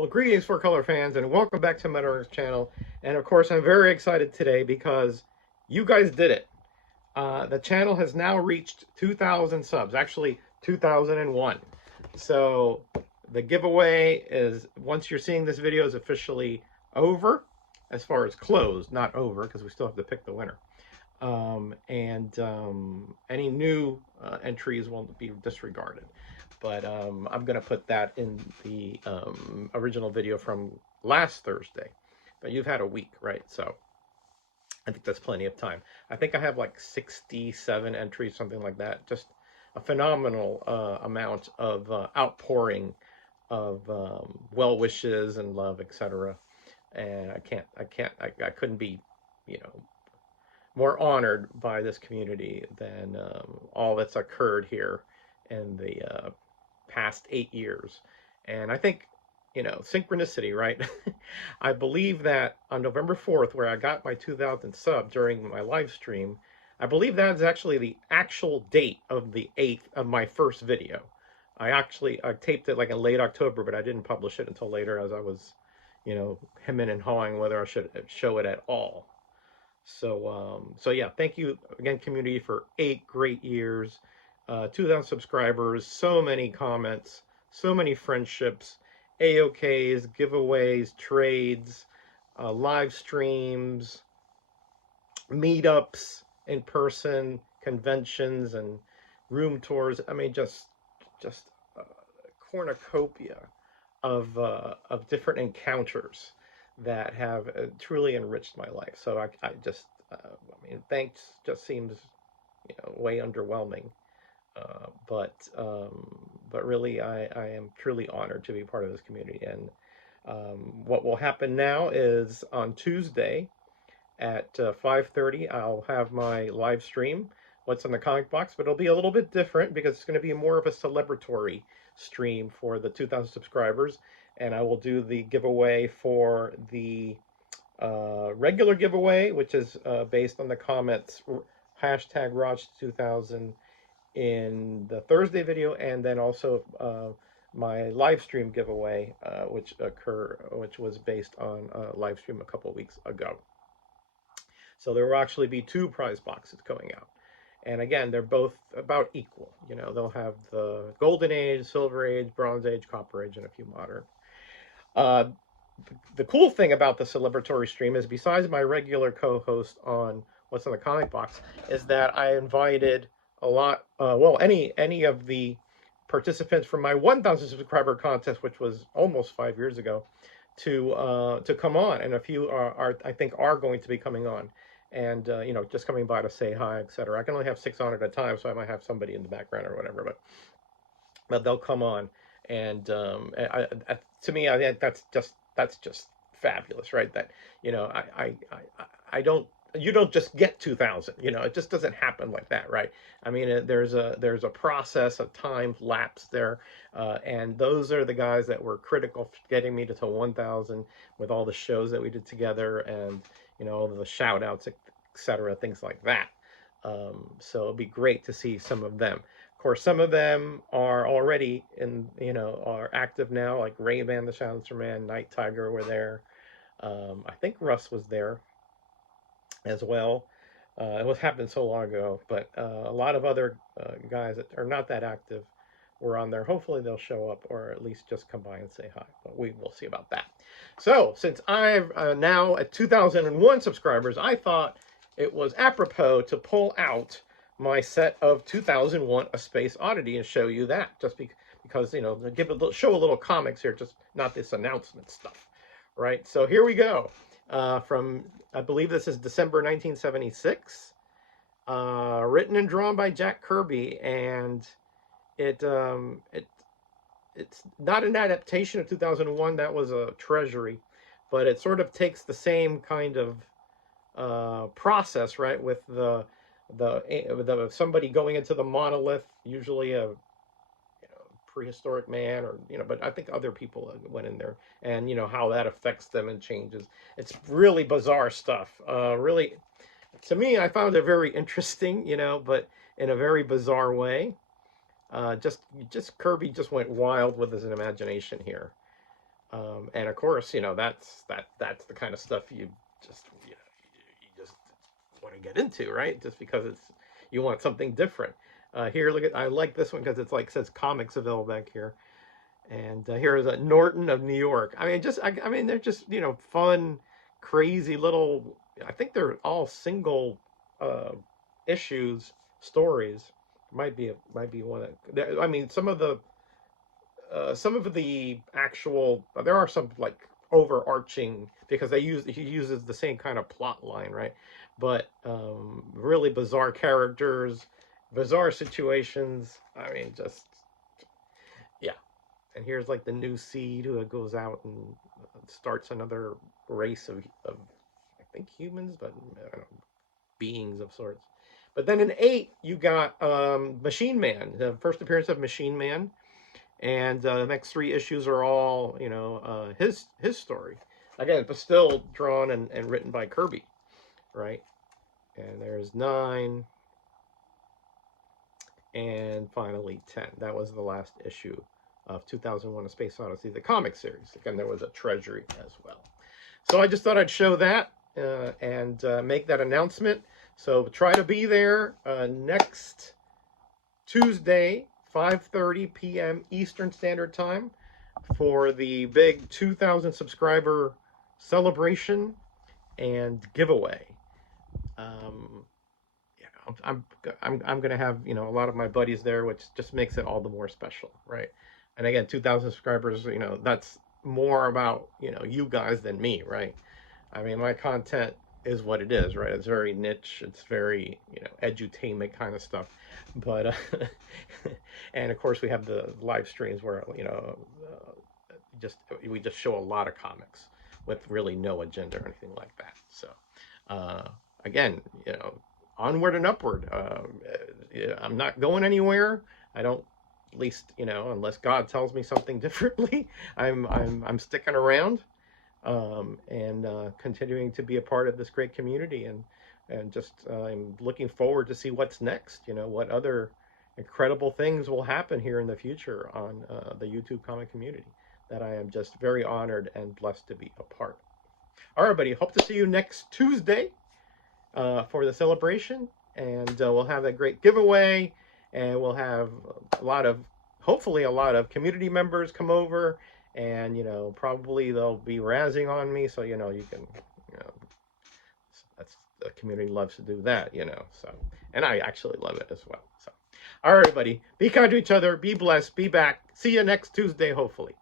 Well, greetings, Four Color fans, and welcome back to Meadow's channel. And of course, I'm very excited today because you guys did it. The channel has now reached 2,000 subs, actually 2001. So the giveaway is, once you're seeing this video, is officially over, as far as closed, not over, because we still have to pick the winner. Any new entries will be disregarded. But I'm going to put that in the original video from last Thursday. But you've had a week, right? So I think that's plenty of time. I think I have like 67 entries, something like that. Just a phenomenal amount of outpouring of well wishes and love, etc. And I couldn't be, you know, more honored by this community than all that's occurred here in the past 8 years. And I think, you know, synchronicity, right? I believe that on November 4th, where I got my 2,000 sub during my live stream, I believe that is actually the actual date of the 8th of my first video. I taped it like in late October, but I didn't publish it until later, as I was, you know, hemming and hawing whether I should show it at all. So yeah, thank you again, community, for 8 great years, 2,000 subscribers, so many comments, so many friendships, AOKs, giveaways, trades, live streams, meetups in person, conventions, and room tours. I mean, just a cornucopia of different encounters that have truly enriched my life. So I just, I mean, thanks just seems, you know, way underwhelming. But really, I am truly honored to be part of this community. And what will happen now is on Tuesday at 5:30, I'll have my live stream, What's in the Comic Box, but it'll be a little bit different because it's going to be more of a celebratory stream for the 2,000 subscribers. And I will do the giveaway for the regular giveaway, which is based on the comments hashtag Raj2000 in the Thursday video, and then also my live stream giveaway, which was based on a live stream a couple weeks ago. So there will actually be two prize boxes going out. And again, they're both about equal. You know, they'll have the Golden Age, Silver Age, Bronze Age, Copper Age, and a few modern. The cool thing about the celebratory stream is, besides my regular co-host on What's in the Comic Box, is that I invited a lot, any of the participants from my 1,000 subscriber contest, which was almost 5 years ago, to come on, and a few are I think are going to be coming on, and you know, just coming by to say hi, etc. I can only have 6 on at a time, so I might have somebody in the background or whatever, but they'll come on, and to me, I think that's just fabulous, right? That, you know, I don't. You don't just get 2,000, you know, it just doesn't happen like that, right? I mean, there's a process of time lapse there, and those are the guys that were critical for getting me to 1,000 with all the shows that we did together, and, you know, the shout outs, etc., things like that. So it'll be great to see some of them. Of course, some of them are already are active now, like Rayman the Silencer Man, Night Tiger were there. I think Russ was there as well. It was happened so long ago, but a lot of other guys that are not that active were on there. Hopefully they'll show up, or at least just come by and say hi, but we will see about that. So since I've now at 2001 subscribers, I thought it was apropos to pull out my set of 2001 A Space Oddity and show you that, just because, you know, show a little comics here, just not this announcement stuff, right? So here we go. From, I believe this is December 1976, written and drawn by Jack Kirby, and it's not an adaptation of 2001. That was a Treasury, but it sort of takes the same kind of process, right? With the somebody going into the monolith, usually a prehistoric man, or, you know, but I think other people went in there, and, you know, how that affects them and changes. It's really bizarre stuff. Really, to me, I found it very interesting, you know, but in a very bizarre way. Just Kirby just went wild with his imagination here. And of course, that's the kind of stuff you just want to get into, right? Just because you want something different. Here, look at, I like this one because it's like says Comicsville back here, and here is a Norton of New York. I mean, I mean, they're just fun, crazy little. I think they're all single uh, issues, stories. Might be one. I mean, some of the actual there are some like overarching because he uses the same kind of plot line, right? But really bizarre characters, bizarre situations. I mean, just yeah. And here's like the new seed who goes out and starts another race of I think humans, but I don't know, beings of sorts. But then in 8, you got Machine Man, the first appearance of Machine Man, and the next 3 issues are all his story again, but still drawn and written by Kirby, right? And there's 9, and finally 10. That was the last issue of 2001: A Space Odyssey, the comic series. Again, there was a treasury as well. So I just thought I'd show that and make that announcement. So try to be there next Tuesday, 5:30 p.m. Eastern Standard Time, for the big 2,000 subscriber celebration and giveaway. Yeah, I'm gonna have a lot of my buddies there, which just makes it all the more special, right? And again, 2,000 subscribers, that's more about you guys than me, right? I mean, my content is what it is, right? It's very niche. It's very, edutainment kind of stuff. But, and of course, we have the live streams where, we just show a lot of comics with really no agenda or anything like that. So, again, onward and upward. I'm not going anywhere. I don't, at least, unless God tells me something differently. I'm sticking around and continuing to be a part of this great community, and just I'm looking forward to see what's next. What other incredible things will happen here in the future on the YouTube comic community that I am just very honored and blessed to be a part of. All right, buddy. Hope to see you next Tuesday for the celebration, and we'll have a great giveaway, and we'll have hopefully a lot of community members come over, and probably they'll be razzing on me, so you can that's the community loves to do that, so, and I actually love it as well. So all right, everybody, be kind to each other, be blessed, be back, see you next Tuesday, hopefully.